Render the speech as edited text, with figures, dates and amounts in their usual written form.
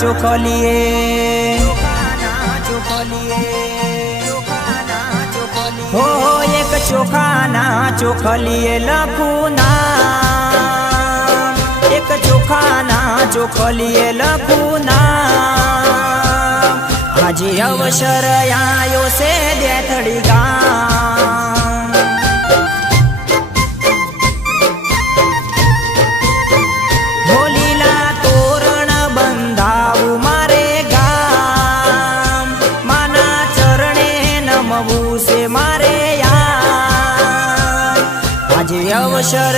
ચોખલીએ હો એક ચોખાના ચોખલીએ લખું નામ, એક ચોખાના ચોખલીએ લખું નામ. આજે અવસર આયો છે દેથડી ગામ. હોલીલા તોરણ બંધાવું મારે ગામ, માના ચરણે નમવું છે મારે યાર. આજે અવસર